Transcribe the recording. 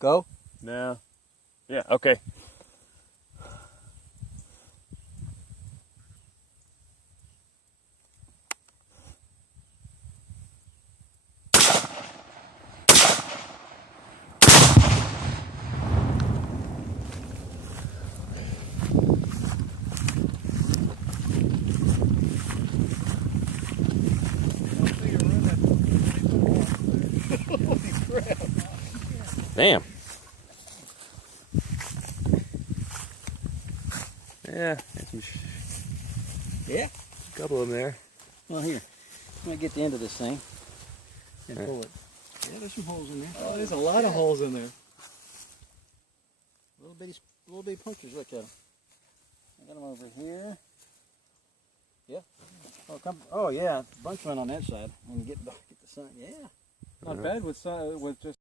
Go? No. Yeah, okay. Holy crap. Damn. Yeah, Yeah? a couple of them there. Well, here. I'm going to get the end of this thing and pull it. Yeah, there's some holes in there. Oh, there's a lot of holes in there. Little bitty punctures. Look at them. I got them over here. Yeah. Oh yeah. A bunch went on that side. When you get the sun. Yeah. Not bad with just